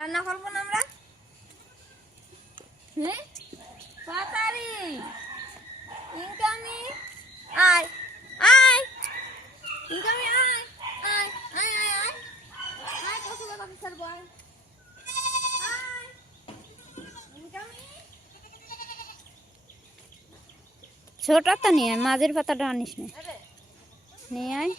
রান্না করবো না আমরা? হ্যাঁ তাড়াতাড়ি ইনকামি আয় আয় ইনকামি আয় আয় আয় আয় আয় আয় কত কথা স্যার বয় আয় ইনকামি ছোটটা নিয়ে মাঝের পাতাটা আনিস না নিয়ে আয়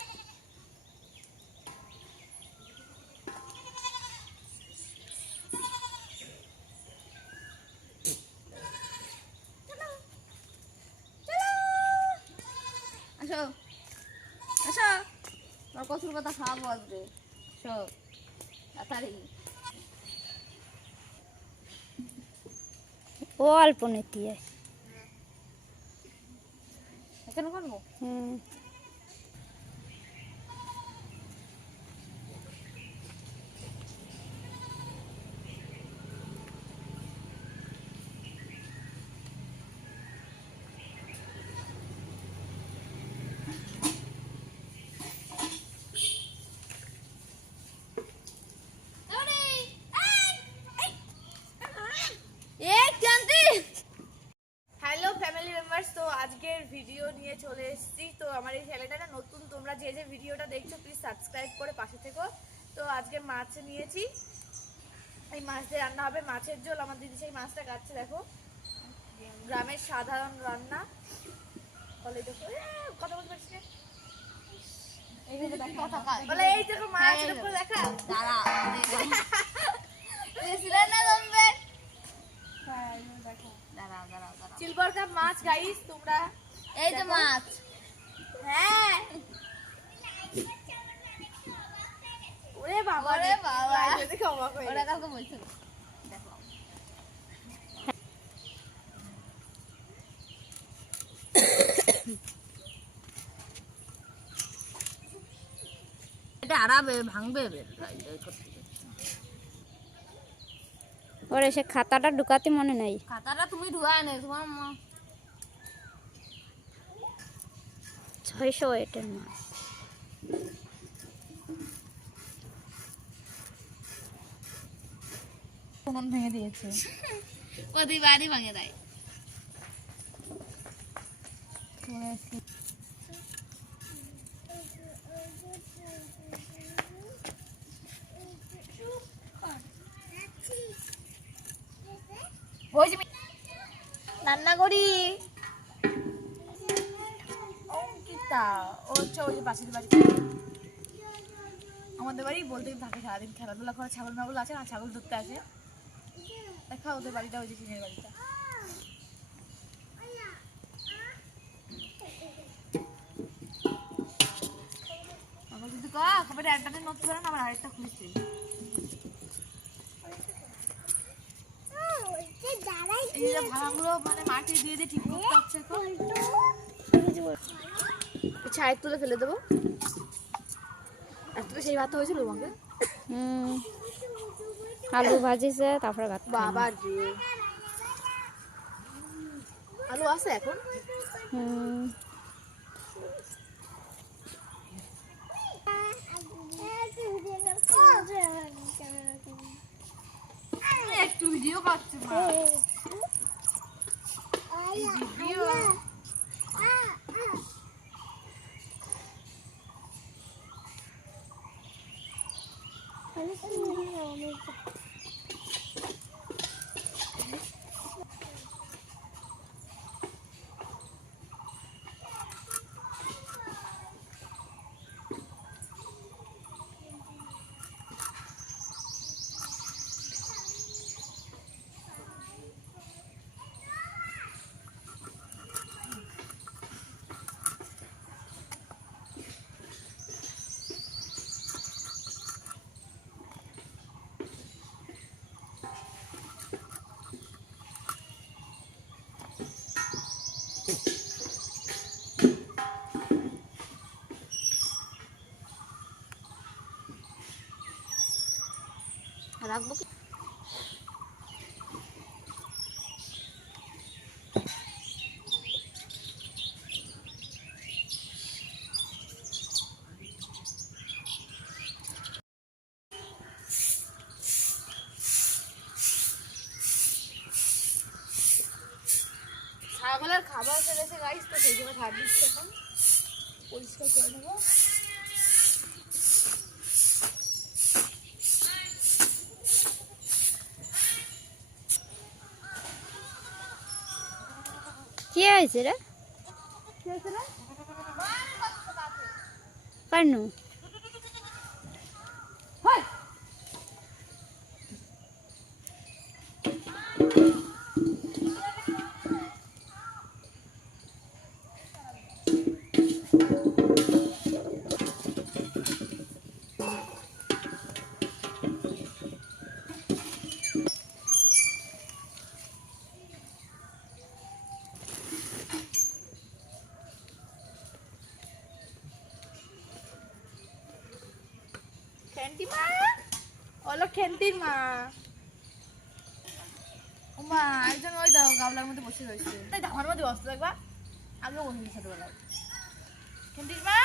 আসো আসো তোর কচুর পাতা খাওয়াবো আজকে আসো তাড়াতাড়ি ও অল্প নিতে এখানে করবো হ্যালো ফ্যামিলি মেম্বার্স, তো আজকের ভিডিও নিয়ে চলে এসেছি। তো আমার এই চ্যানেলটা নতুন, তোমরা যে যে ভিডিওটা দেখছো প্লিজ সাবস্ক্রাইব করে পাশে থেকো। তো আজকে মাছ নিয়েছি, এই মাছ দিয়ে রান্না হবে মাছের ঝোল। আমার দিদি সেই মাছটা কাটছে, দেখো গ্রামের সাধারণ রান্না। বলে দেখো কথা বলতে পারছি না, বলে এই দেখো মাছের উপর দেখা সিলভার কাপ মাছ গাইস, তোমরা এই যে মাছ হ্যাঁ ওরে বাবা ওরে বাবা দেখো অবাক হয়ে ওরা কালকে বলছিল দেখো এটা আরাবে ভাঙবে ওরে সে খাতাটা ঢুকাতে মনে নাই খাতাটা তুমি ঢুকায় নে তোমার 600 এটার মাছ কোন ভেঙে দিয়েছে ওদি বাড়ি ভাঙে দেয় রান্না করি অঙ্কিতা ও হচ্ছে ওই যে পাশের বাড়ি, আমাদের বাড়ি বলতে থাকে সারাদিন খেলাধুলা করে, ছাগল মাগল আছে না, ছাগল ধরতে আসে। দেখা ওদের বাড়িটা ওই যে টিনের বাড়িটা। যদি কবে একটাতে নড়তে পারে না, আবার আরেকটা খুঁজছে। এই যে ভাড়াগুলো মানে মাটি দিয়ে দিয়ে ঠিক করতে হচ্ছে। ছাই তুলে ফেলে দেবো। একটা সেই ভাত হয়েছিল তোমাকে, আলু ভাজিছে তারপরে ভাত বাবা রে আলু আছে এখন। একটু ভিডিও করছে মা, ভিডিও রাখবো কি ছাগলের খাবার ফেলেছে গাইস, তো সেই জন্য খাবার দিচ্ছে এখন। পরিষ্কার করে নেবো। কি হয়েছে রে? কি হয়েছে রে? কেন? হয় খেন্তি মা, ওলো খেন্তির মা। ও মা, একজন ওই দাও গামলার মধ্যে বসে রয়েছে। তাই ধামার মধ্যে বসতে দেখবা, আগেও বসে ছোটবেলায়। খেন্তির মা,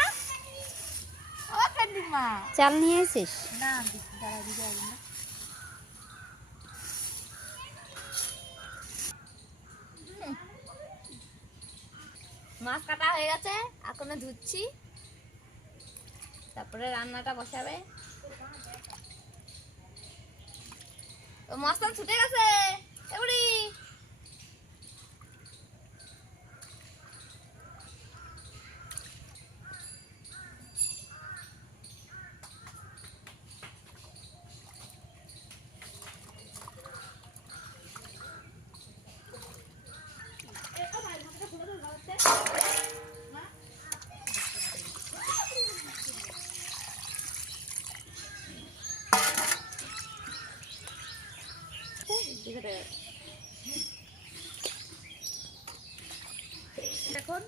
ও খেন্তির মা। চাল নিয়ে এসেছিস? না দাঁড়া, দিতে হবে না। মাছ কাটা হয়ে গেছে, এখন ধুচ্ছি, তারপরে রান্নাটা বসাবে। মাছটা ছুটে গেছে এবারে। এখন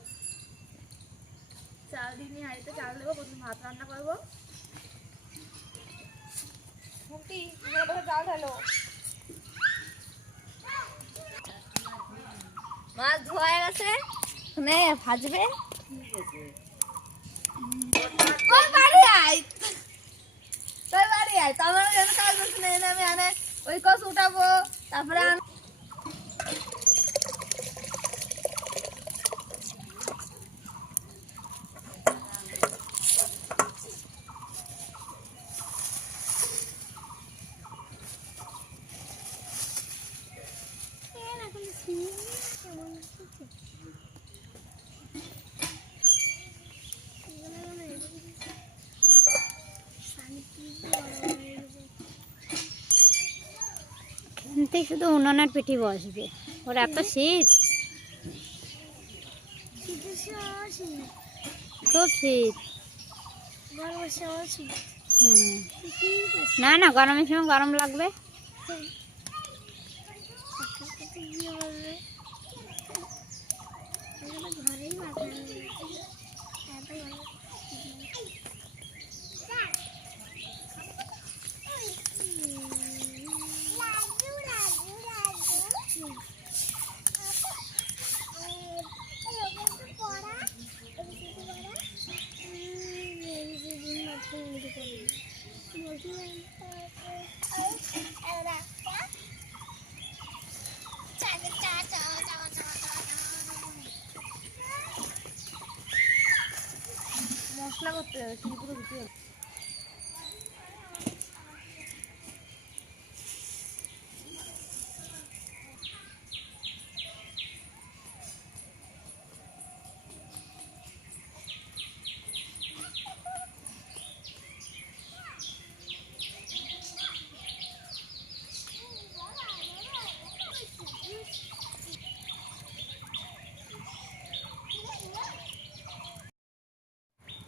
চাল দিয়ে হাঁড়িতে চাল দেবো, প্রথমে ভাত রান্না করবো। চাল ঢালো। মাছ ধোয়া হয়ে গেছে, এখানে ভাজবে। ওই কষ উঠাবো, তারপরে কিন্তু শুধু উনুনের পিঠে বসবে, ওর এত শীত, খুব শীত। না না, গরমের সময় গরম লাগবে। মশলা করতে হবে, পুরো দিতে হবে।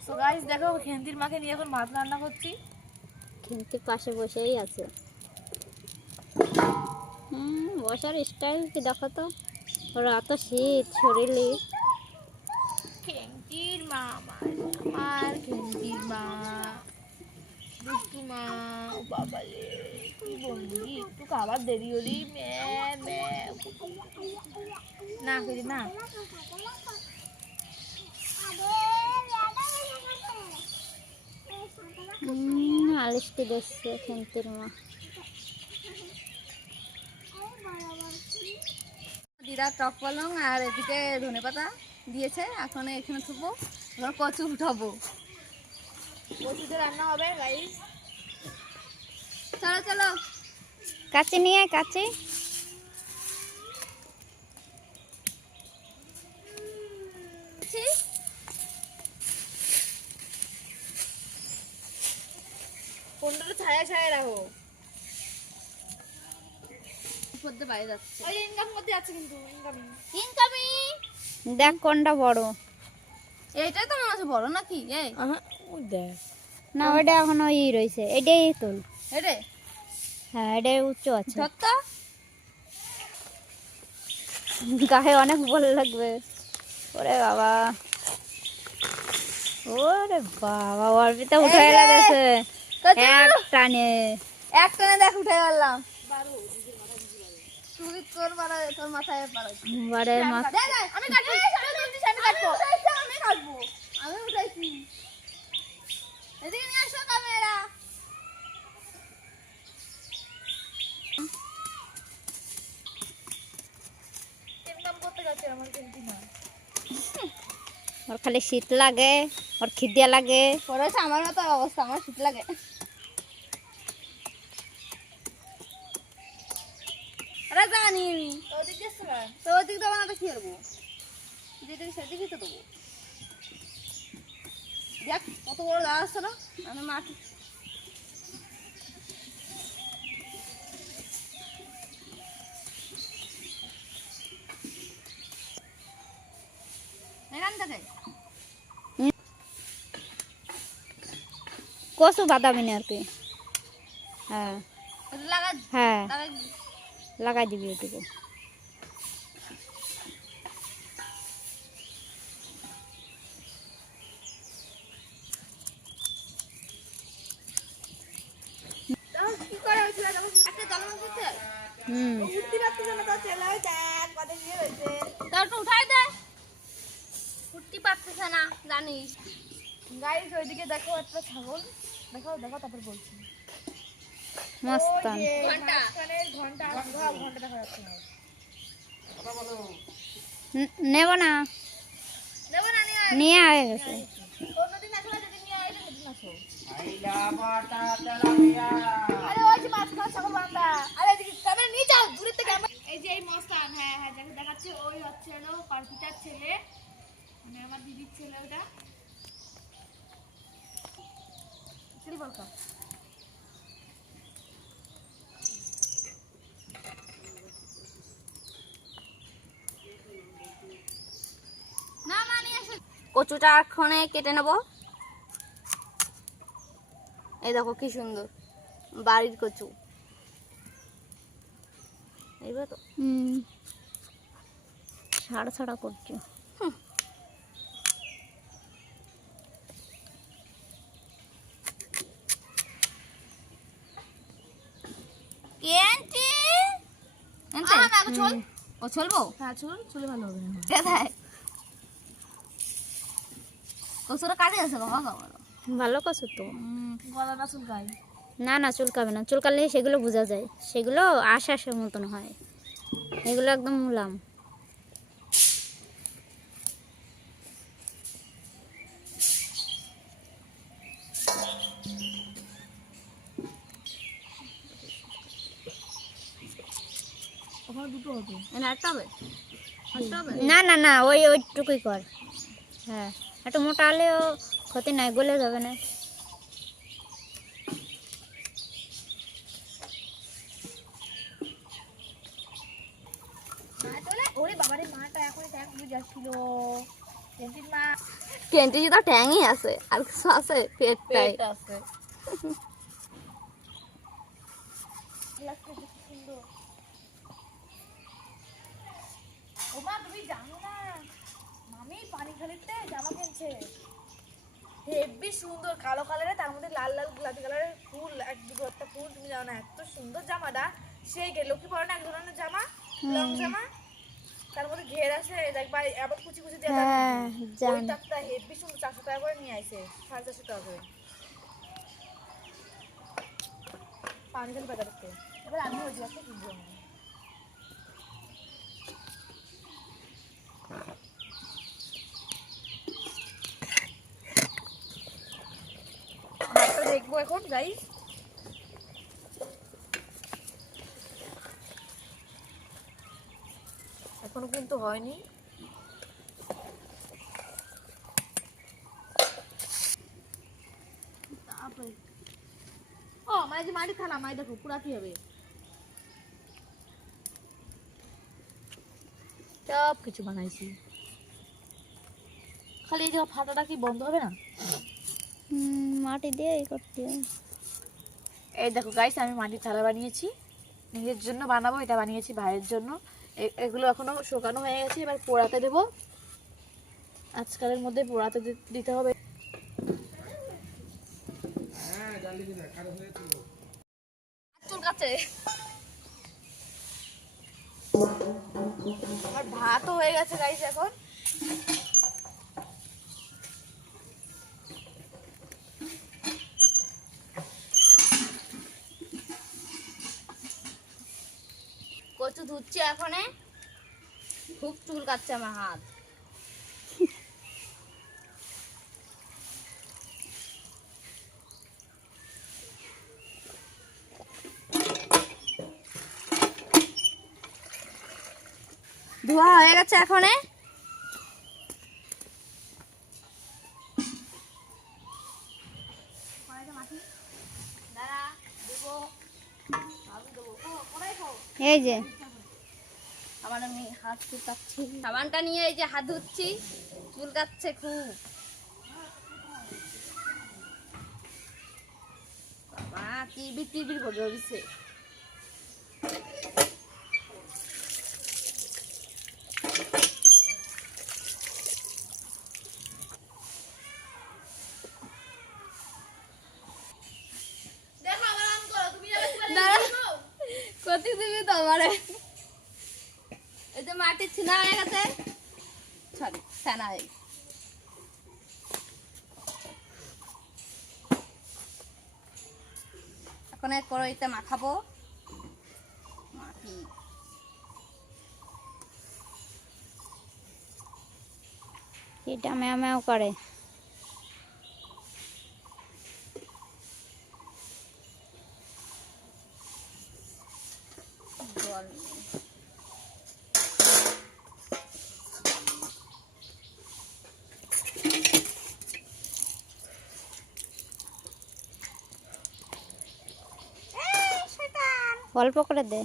তো গাইস দেখো, খেন্তির মাকে নিয়ে এখন ভাত রান্না করছি। কিন্তু পাশে বসেই আছে। বসার স্টাইল কি দেখো তো, ওর এত শীত শরীরে। খেন্তির মা আমার খেন্তির মা, দুষ্টু মা। ও বাবালে কি বললি, একটু খাবার দেরি হলি না করি না। আলিশটি দেখছে খেন্তির মা। এটা টক পালং আর এদিকে ধনেপাতা দিয়েছে। এখন এখানে থুবো, এবার কচু উঠাবো, কচুতে রান্না হবে গাইস। চলো চলো কাছে নিয়ে আয়, কাছে। ফোনটা ছায়া ছায়া রাখো, করতে বাইরে যাচ্ছে। ওই ইনকাম করতে যাচ্ছে কিন্তু ইনকামিং ইনকামিং। দেখ কোনটা বড়। এইটাই তো মনে হচ্ছে বড় নাকি? এই ওই দেখ না, ওটা এখনো রয়েছে, এটাই তোল। এরে হ্যাঁ, এটাই উচ্চ আছে। ধরতো, গায়ে অনেক বল লাগবে। ওরে বাবা, ওরে বাবা, অর্পিতা উঠে গেছে এক টানে। এক টানে দেখ উঠে গেলাম। তুই তোর মারা, তোর মাথায় পাড়া। বারে মাছ। আমি কাটবো, আমি কাটবো, আমি কাটবো, আমি উঠাইছি। এদিকে নিয়ে আসো ক্যামেরা। ইনকাম করতে যাচ্ছে আমার কিন্তু না। ওর খালি শীত লাগে, ওর খিদে লাগে। পরে হচ্ছে আমার মতো অবস্থা, আমার শীত লাগে। আরে জানি আমি ওদিক যাচ্ছে না, তো ওদিক দেবো না তো কি করবো? যেদিকে সেদিকে তো দেবো। দেখ কত বড় দাঁড়া আসছে না, আমি মাঠ। এখান থেকে কচু বাদামি না আর কি। হ্যাঁ লাগা, হ্যাঁ, লাগা। লাগাই দিবি ওটুকু। কি করে হয়েছিল একটা জলমান করছে? হুম, উঠতে পারছিস না তো, ছেলে দেখ কত ইয়ে হয়েছে। তারপর উঠাই দে, উঠতে পারছিস না জানিস। গাইস ওইদিকে দেখো একটা ছাগল, দেখো দেখো, তারপর বলছি। মস্তান। ঘন্টা ঘন্টা ঘন্টা দেখা যাচ্ছে না। নেব না, দেবো না, নিয়ে আয়। নিয়ে হয়ে গেছে। অন্যদিন আসো, যেদিন নিয়ে আয় সেদিন আসো। আরে ওই যে মাছ খাওয়া ছাগল বান্দা, আরে এদিকে ক্যামেরা নিয়ে যাও দূরের থেকে। এই যে এই মস্তান, হ্যাঁ হ্যাঁ দেখো দেখাচ্ছে, ওই হচ্ছে হলো পারপিতার ছেলে, মানে আমার দিদির ছেলে। ওটা চল বলকা। না মা নিয়ে আসো। কচুটা এক্ষণে কেটে নেব। এই দেখো কি সুন্দর বাড়ির কচু। এইবার তো ছাড়া ছাড়া করছো। কেনটি এনতে আমি চল ও চলবো। হ্যাঁ চল, চলে ভালো হবে না। দেখাই কচুরা কাটে আছে বাবা বাবা। ভালো কচু তো। গলাটা চুলকাই। না না, চুলকাবে না, চুলকালে সেগুলো বোঝা যায়, সেগুলো আশাসের মতন হয়, এগুলো একদম মুলাম। ওখানে দুটো হবে, এনে একটা হবে, একটা হবে। না না না, ওইটুকুই কর। হ্যাঁ, একটু মোটা হলেও ক্ষতি নাই, গলে যাবে না। ওরে বাবারে, মাটা এখন ট্যাং বুঝাচ্ছিল। কেন্টির মা, কেন্টির তো ট্যাংই আছে, আর কিছু আছে? পেটটাই আছে। ওমা তুমি জানো না, মামি পানি খালিতে জামা কিনছে, হেভি সুন্দর কালো কালারের, তার মধ্যে লাল লাল গোলাপি কালারের ফুল, এক দুটো একটা ফুল। তুমি জানো না এত সুন্দর জামাটা, সেই লক্ষ্মী পরে না এক ধরনের জামা, লং জামা, তার মধ্যে ঘের আছে দেখবা, আবার কুচি কুচি দিয়ে হ্যাঁ, জানি। ওইটা হেভি সুন্দর, 400 টাকা করে নিয়ে আসে, 450 টাকা করে পানি খালি প্যাকেট। এবার আমি ওই একটা কিনবো। গাইস। এখনো কিন্তু হয়নি। ও মানে যে মাটি থালা মাই দেখো পুরা কি হবে, সব কিছু বানাইছি। খালি এই যে ফাটাটা কি বন্ধ হবে না? মাটি দিয়ে এই করতে হবে। এই দেখো গাইস, আমি মাটির থালা বানিয়েছি, নিজের জন্য বানাবো। এটা বানিয়েছি ভাইয়ের জন্য। এগুলো এখনো শুকানো হয়ে গেছে, এবার পোড়াতে দেবো। আজকালের মধ্যে পোড়াতে দিতে হবে। চুলকাচ্ছে। আমার ভাতও হয়ে গেছে গাইস এখন। কচু ধুচ্ছি এখন, খুব চুল কাটছে আমার হাত। ধোয়া হয়ে গেছে এখন। এই যে আমার আমি হাত চুলকাচ্ছি, সাবানটা নিয়ে এই যে হাত ধুচ্ছি, চুলকাচ্ছে খুব। বাবা টিবির টিবির করে রয়েছে। কত দিবি তো আমারে? এই যে মাটি ছিনা হয়ে গেছে, সরি ছানা হয়ে গেছে। এখন এক কড়াইতে মাখাবো মাটি। এটা ম্যাও ম্যাও করে। জল অল্প করে দে।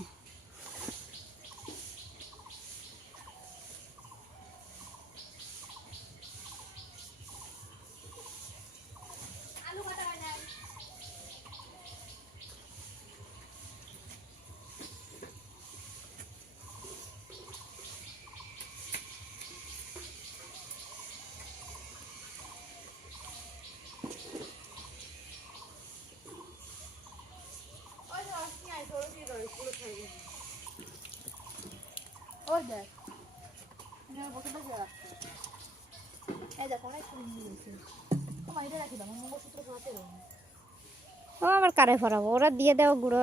ওই দেখ, বোতলটা দিয়ে রাখছে। এই দেখো অনেক ফুল দিয়েছে। তোমার এটা রাখি দাও, মঙ্গলসূত্র পরাতে দাও। ও আবার কারে ফরাবো, ওরা দিয়ে দেওয়া গুঁড়ো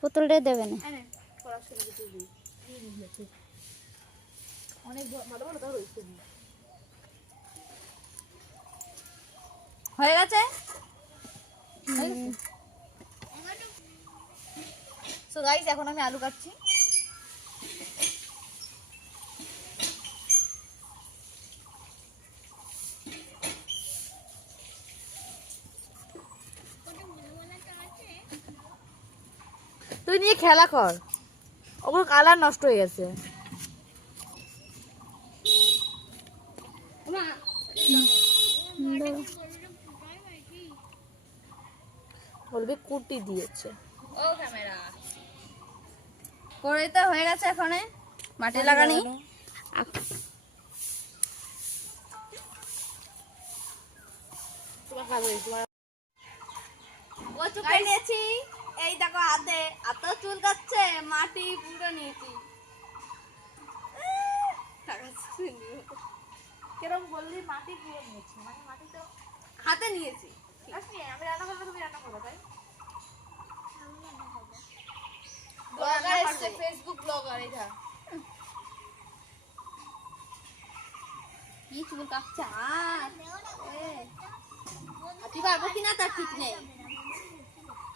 পুতুলটা দেবে না। অনেক ভালো ভালো তাও রয়েছে। হয়ে গেছে। সো গাইস, এখন আমি আলু কাটছি। তুই নিয়ে খেলা কর, ওগুলো কালার নষ্ট হয়ে গেছে। বলবি কুটি দিয়েছে। ও ক্যামেরা কড়াইতে হয়ে গেছে এখন মাটি লাগানি। কচু নিয়েছি, এই দেখো হাতে এত চুল কাচ্ছে, মাটি পুরো নিয়েছি। কেরম বললি মাটি পুরো নিয়েছি, মানে মাটি তো হাতে নিয়েছি। আমি রান্না করবো, তুমি রান্না করবো তাই? ব্লগার এসছে, ফেসবুক ব্লগার। এটা কি চুল কাচ্ছে আর হাতি পারবো কিনা তার ঠিক নেই,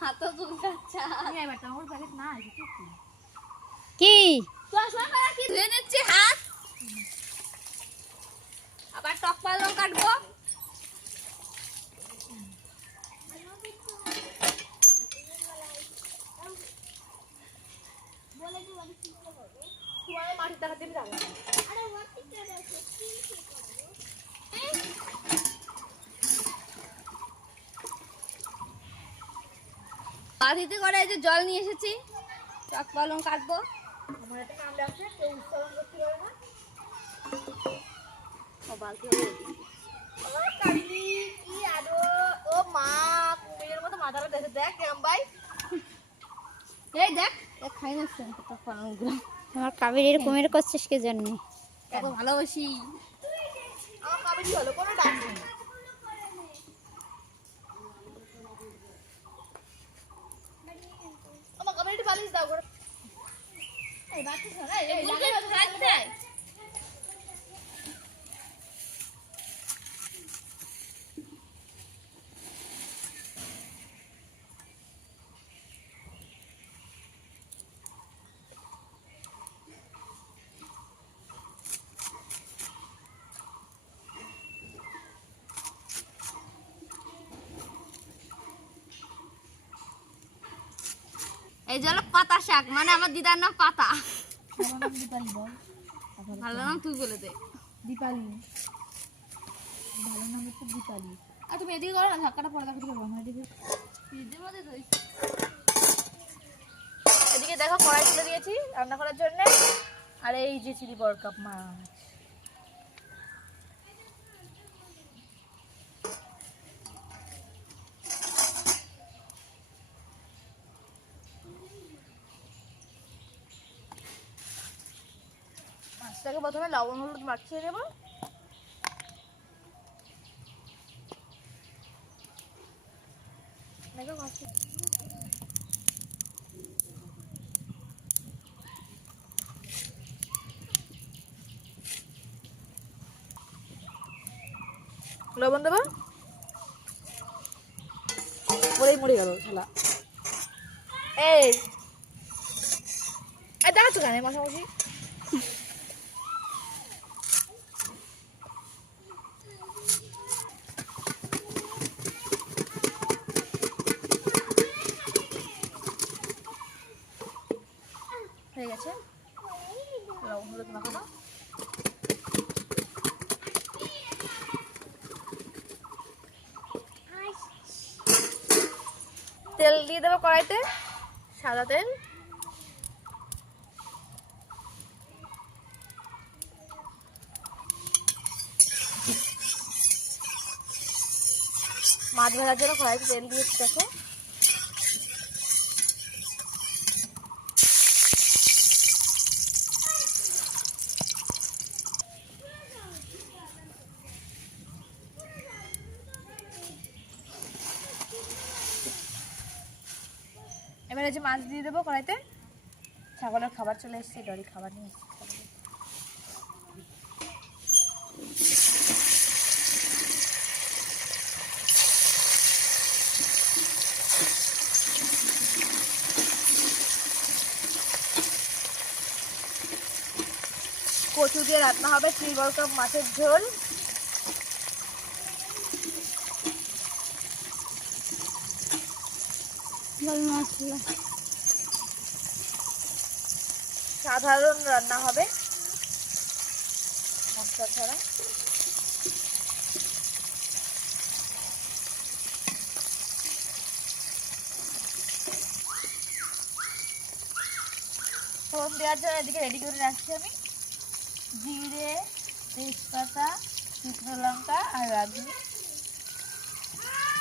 হাত তো চুলকাচ্ছে। কি ধুয়ে নিচ্ছি হাত, আবার টক পালং কাটবো। মাটির টাকা দিয়ে যাবো। বাড়িতে করে এই যে জল নিয়ে এসেছি, টক পালং কাটবো। আমার একটা কামড়ে আছে, কেউ উচ্চারণ করতে পারে না। ও বালতি হয়ে গেছে। ও কালি, কি আরো, ও মা, কুমিরের মতো মাথাটা দেখে দেখ কেমন ভাই। এই দেখ খাই না টক পালং গুলো, আমার কাবেরীর কুমির করছিস কে জন্য? এত ভালোবাসি। আমার কাবেরি হলো কোনো ডাক নেই। আমার কাবেরিটা বালিশ দাও করে। এই বাচ্চা শোনা, এই মুরগি খাচ্ছে। এই যে হলো পাতা শাক, মানে আমার দিদার নাম পাতা। ভালো নাম তুই বলে দে। দীপালি, ভালো নাম হচ্ছে দীপালি। আর তুমি এদিকে করো না, ধাক্কাটা পরে দেখো দিকে বাবা এদিকে। ফ্রিজের মধ্যে ধুইছি। এদিকে দেখো কড়াই তুলে দিয়েছি রান্না করার জন্য। আর এই যে চিলি বড় কাপ মাছ। মাছটাকে প্রথমে লবণ হলুদ মাখিয়ে দেবো। দেখো মাছটা লবণ দেবো, পরেই মরে গেল খেলা। এই দেখাচ্ছ কেন মশামশি? হয়ে গেছে লবণ হলুদ মাখানো। তেল দিয়ে দেবো কড়াইতে, সাদা তেল। মাছ ভাজার জন্য কড়াইতে তেল দিয়েছি দেখো। এবারে যে মাছ দিয়ে দেবো কড়াইতে। ছাগলের খাবার চলে এসেছে, ডরি খাবার নিয়ে এসেছে। কচু দিয়ে রান্না হবে চিলি বড় কাপ মাছের ঝোল। মশলা সাধারণ রান্না হবে, মশলা ছাড়া। ফোড়ন দেওয়ার জন্য এদিকে রেডি করে রাখছি আমি জিরে, তেজপাতা, শুকনো লঙ্কা আর রাঁধুনি।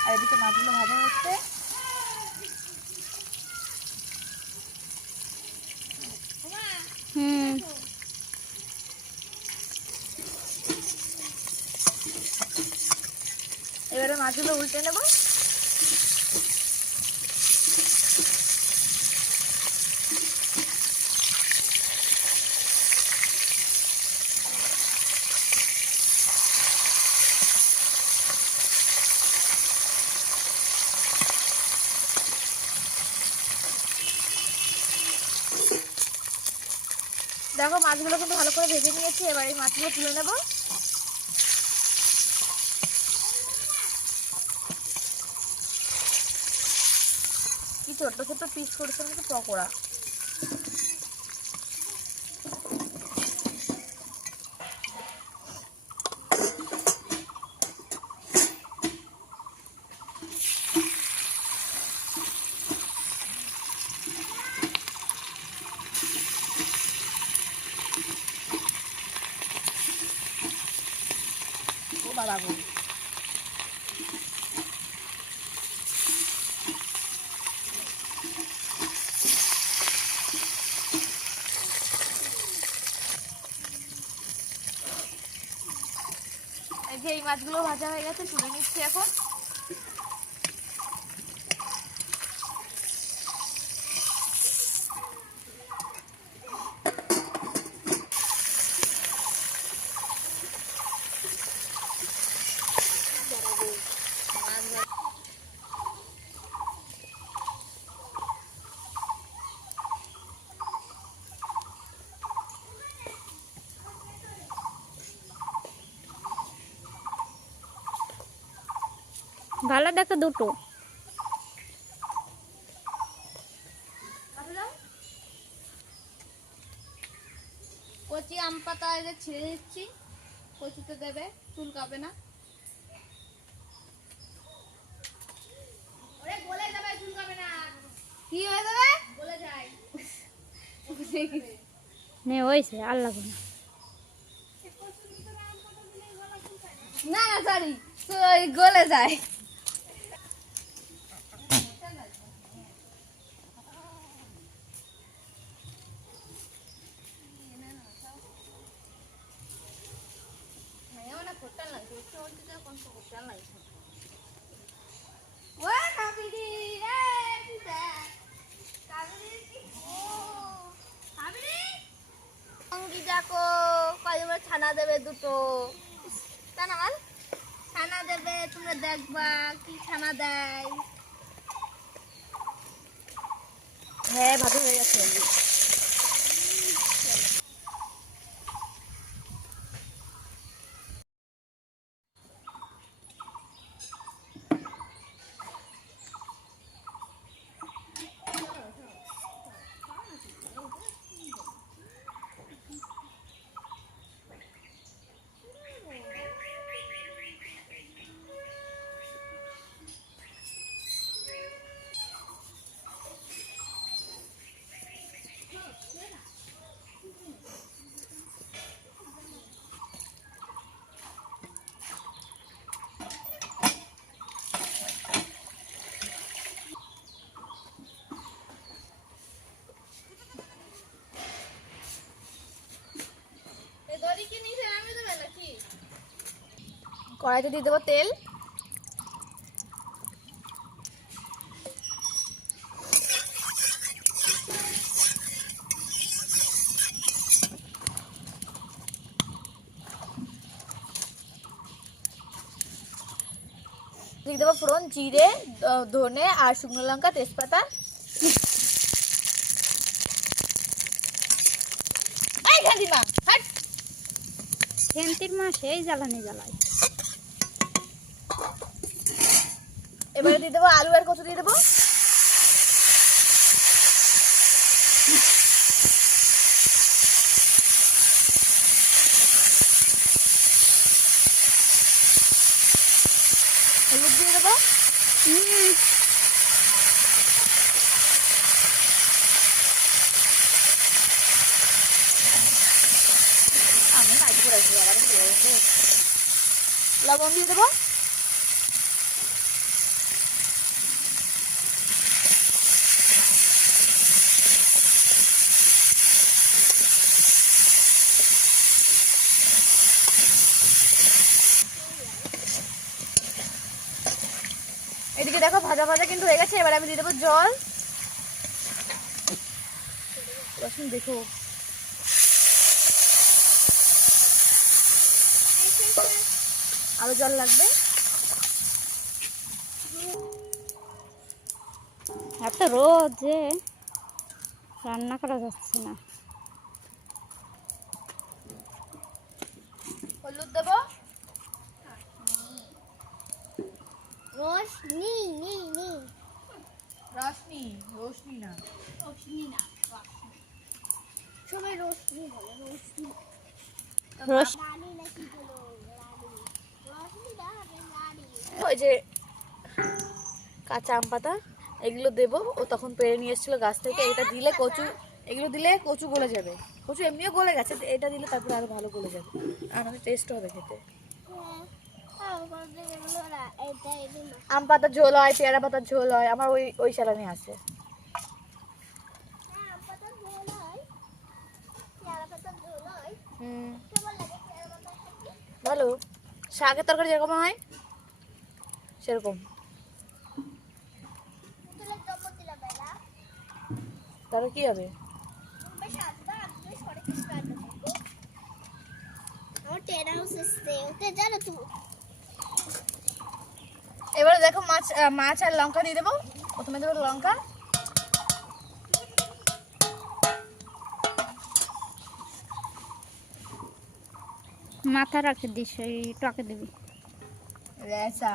আর এদিকে মাছগুলো ভাজা হচ্ছে। এবারে মাছগুলো উল্টে নেব। দেখো মাছগুলো কিন্তু ভালো করে ভেজে নিয়েছি, এবার এই মাছগুলো তুলে নেব। কি ছোট্ট ছোট্ট পিস করেছে কিন্তু পকোড়া। ও বাবা গো, এই যে এই মাছগুলো ভাজা হয়ে গেছে, তুলে নিচ্ছি এখন। ভালো দেখো দুটো। কচি আম পাতা আগে ছিঁড়ে দিচ্ছি, কচুতে দেবে, চুলকাবে না। কি হয়ে যাবে? বলে যায় নে হয়েছে, আর লাগবে না। না না সরি, তো গলে যায়। ছানা দেবে দুটো, ছানা মাল ছানা দেবে, তোমরা দেখবা কি ছানা দেয়। হ্যাঁ ভালো হয়ে গেছে। কড়াইতে দিয়ে দেবো তেল। দিয়ে দেবো ফোড়ন, জিরে, ধনে আর শুকনো লঙ্কা, তেজপাতা। এই ঘাদিমা হাট। সেন্তির মাস এই জ্বালানি জ্বালায়। এবারে দিয়ে দেবো আলু আর কচু দিয়ে দেবো। হলুদ দিয়ে দেবো। আমি নাইট করে আসবো আবার লবণ দিয়ে দেবো। এদিকে দেখো ভাজা ভাজা কিন্তু হয়ে গেছে, এবার আমি দিয়ে দেবো জল। রসুন দেখো আরো জল লাগবে। এত রোদ যে রান্না করা যাচ্ছে না। হলুদ দেবো, রোশনি নি নি রশনি, রোশনি না, রোশনি না সবাই রোশনি বলে রোশনি রস- রানী নাকি বলো রানী রোশনি না রানী ওই যে কাঁচা আম পাতা এগুলো দেবো। ও তখন পেড়ে নিয়ে এসেছিলো গাছ থেকে। এটা দিলে কচু, এগুলো দিলে কচু গলে যাবে। কচু এমনিও গলে গেছে, এটা দিলে তারপরে আরো ভালো গলে যাবে, আর অনেক টেস্ট হবে খেতে। আম পাতার ঝোল হয়, পেয়ারা পাতার ঝোল হয়, আমার ওই ওই চালানে আছে। ভালো শাকের তরকারি যেরকম হয় সেরকম। তাহলে কি হবে? এবারে দেখো মাছ, মাছ আর লঙ্কা দিয়ে দেবো। প্রথমে দেবো লঙ্কা, মাথা রাখে দিস, এই টকে দিবি। রেসা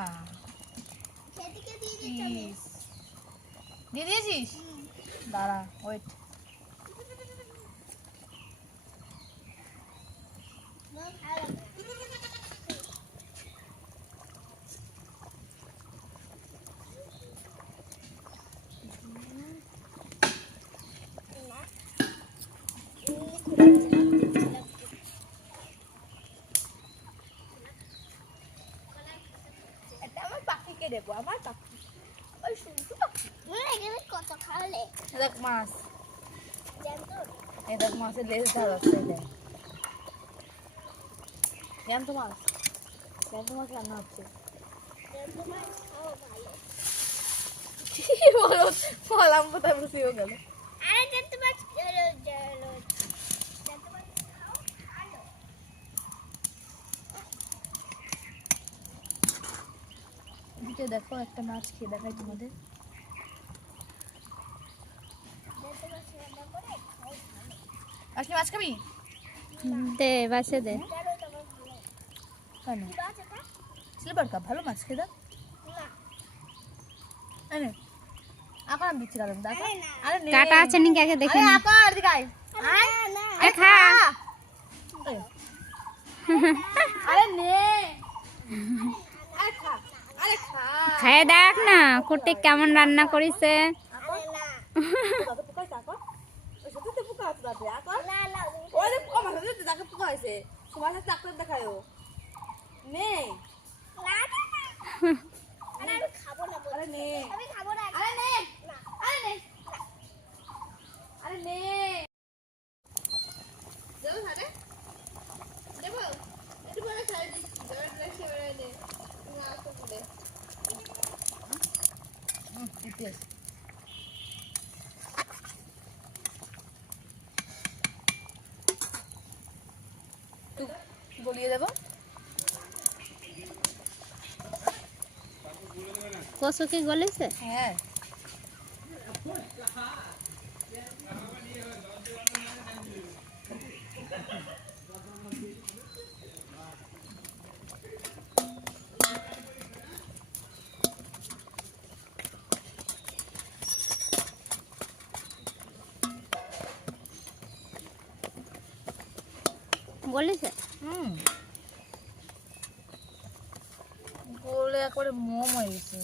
দিয়ে দিয়েছিস? দাঁড়া, ওয়েট। এটা আমার পাখিকে দেবো, আমার পাখি, ওই শুনছো কত খাওয়ালে দেখ মাছ, জানতো এই দেখ মাছের লেজ ধার আছে, দেখ জ্যান্ত মাছ, জ্যান্ত মাছ রান্না হচ্ছে। তোমার খাও ভালো বলো বলাম কোথায় বসেও গেল। আরে জানতো মাছ জানতো মাছ খাও ভালো এদিকে দেখো একটা মাছ খেয়ে দেখাই তোমাদের। জানতো মাছ রান্না করে খাও ভালো আসলে মাছ খাবি? দে বাসে দে। জানো তোমার ভালো কেন? কি মাছ এটা সিলভার কাপ ভালো মাছ খেয়ে দেখ। না আরে আকার আমি দিচ্ছি দাদা, দেখো। আরে না। আরে নে। কাটা আছে নাকি আগে দেখে আরে নে। আকার দিকে আয়। না না আরে খা। আরে নে। আরে খা, আরে খা। খাইয়ে দেখ না কুটি কেমন রান্না করিছে। আরে না দাদা পোকা আছে আকার? ওই সাথে তো পোকা আছে দাদা আকার। না না ওই যে পোকা মাথাতে তো দাদা পোকা হয়েছে। তোমার সাথে আকার দেখায়ও। নে। না আরে আমি খাবো না আরে নে। আমি খাবো না আরে নে। না আরে নে। আরে নে। দেবো সাথে? দেবো? একটু পরে খাই দিচ্ছি। দেবো ড্রেসে বেরোয় নে। তুমি আসো বলে। দিতে আছে। গলিয়ে দেবো। কচু কি গলেছে? হ্যাঁ গলেছে? গলে একবারে মোম হয়ে গেছে।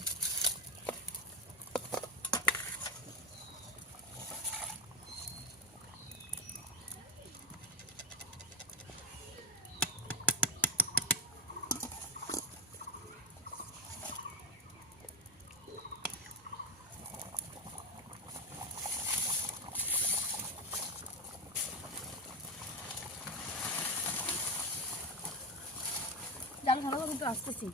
জাল ভালো কিন্তু আসতেছি।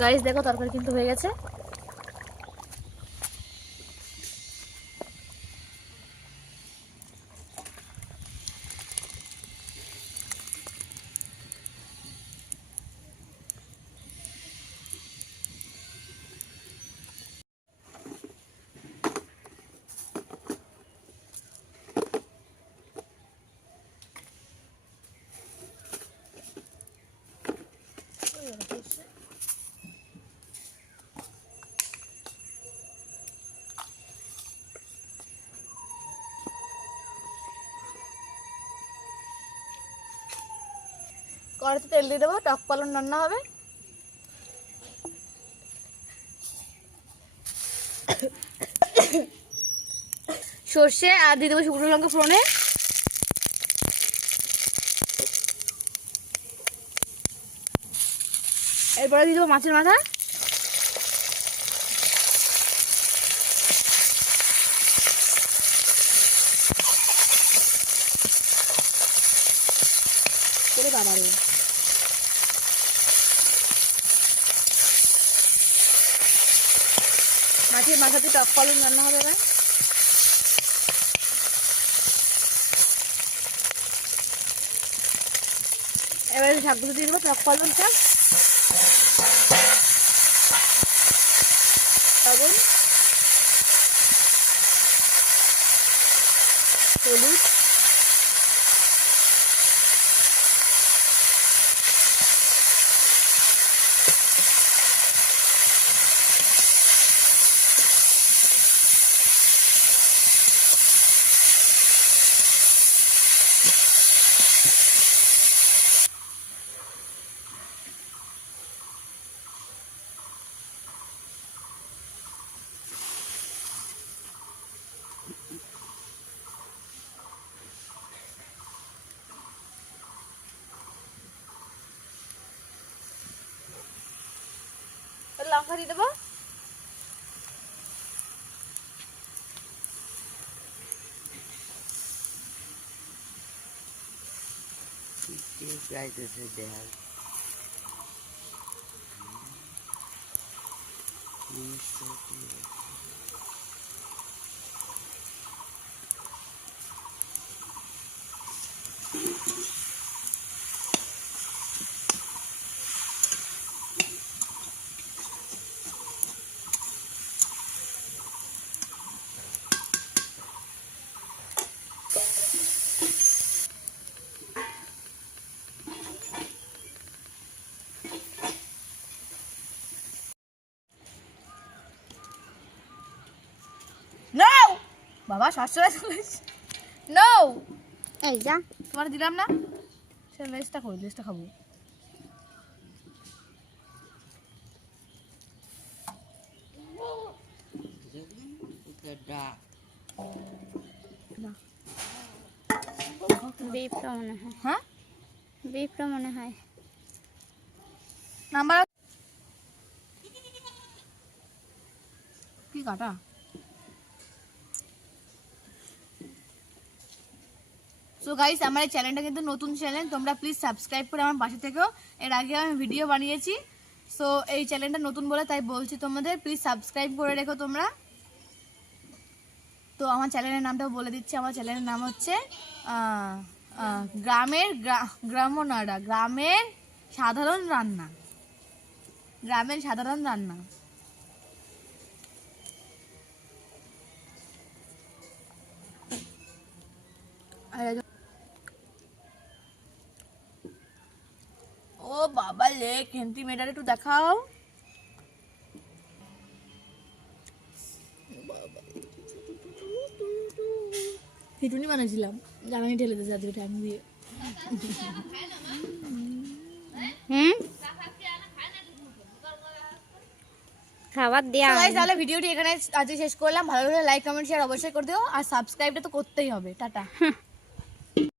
গাইস দেখো তরকারি কিন্তু হয়ে গেছে। কড়াইতে তেল দিয়ে দেবো, টক পালন রান্না হবে। সর্ষে আর দিয়ে দেবো শুকনো লঙ্কা ফোড়নে। এরপরে দিয়ে দেবো মাছের মাথা। বাবারে মাছের মাথাতে টক পালন রান্না হবে এবার। এবারে শাকগুলো দিয়ে দেবো, টক পালন শাক, লবণ, হলুদ, লঙ্কা দিয়ে দেবো। নো বাবা সবসময় নো, এই যা তোমার দিলাম না, সে লেসটা কই, লেসটা খাবো। বিফটা মনে হয়, হ্যাঁ বিফটা মনে হয়। নাম্বার কি কাটা? সো গাইস, আমার এই চ্যানেলটা কিন্তু নতুন চ্যানেল, তোমরা প্লিজ সাবস্ক্রাইব করে আমার পাশে থেকো। এর আগে আমি ভিডিও বানিয়েছি, সো এই চ্যানেলটা নতুন বলে তাই বলছি তোমাদের, প্লিজ সাবস্ক্রাইব করে রেখো তোমরা। তো আমার চ্যানেলের নামটাও বলে দিচ্ছি, আমার চ্যানেলের নাম হচ্ছে গ্রামনাড়া, গ্রামের সাধারণ রান্না, গ্রামের সাধারণ রান্না। ও বাবা লে, খেন্তি মেয়েটার একটু দেখাও। খিচুড়ি বানাইছিলাম, জামাই ঢেলে দিয়েছে আজকে টাইম দিয়ে। খাবার দেওয়া তাহলে ভিডিওটি এখানে আজকে শেষ করলাম। ভালো লাগলে লাইক কমেন্ট শেয়ার অবশ্যই করে দিও, আর সাবস্ক্রাইবটা তো করতেই হবে। টাটা।